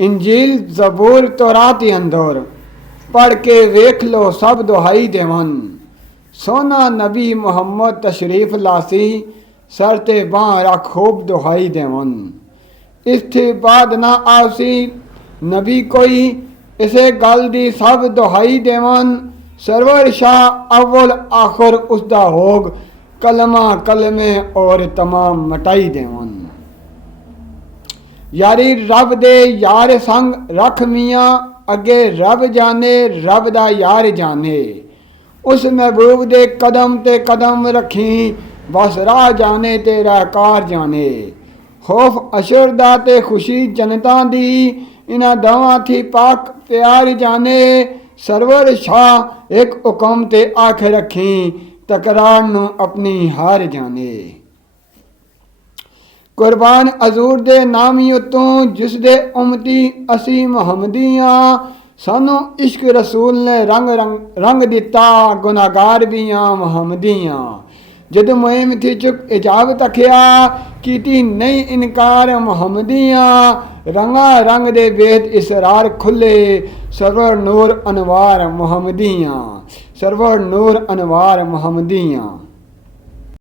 इंजील ज़बूर तौरात अंदर पढ़ के वेख लो सब दुहाई देवन। सोना नबी मुहम्मद तशरीफ लासी सर ते बां रख खूब दुहाई देवन। इसके बाद ना आवसी नबी कोई इसे गल दी सब दुहाई देवन। सरवर शाह अव्वल आखिर उसदा होग कलमा कलमे और तमाम मटाई देवन। यारी रब दे यार संग रख मियाँ अगे रब जाने रब दा यार जाने। उस महबूब दे कदम ते कदम रखी बस राह जाने ते राहकार जाने। खौफ अशर दा ते खुशी जनता दी इन्हां दवां थी पाक प्यार जाने। सरवर शाह एक हुक्म ते आख रखी तकरार नूं अपनी हार जाने। कुर्बान हजूर दे नामी उत्तों जिस दे उमती असी मुहम्मदियां। सानू इश्क रसूल ने रंग रंग रंग दिता गुनाहगार भी हाँ मुहम्मदियां। जद मुहिम थी चुक इजाबत अखिया कीती नहीं इनकार मुहम्मदियां। रंगा रंग दे बेद इसरार खुले सरवर नूर अनवार मुहम्मदियां। सरवर नूर अनवार मुहम्मदियां।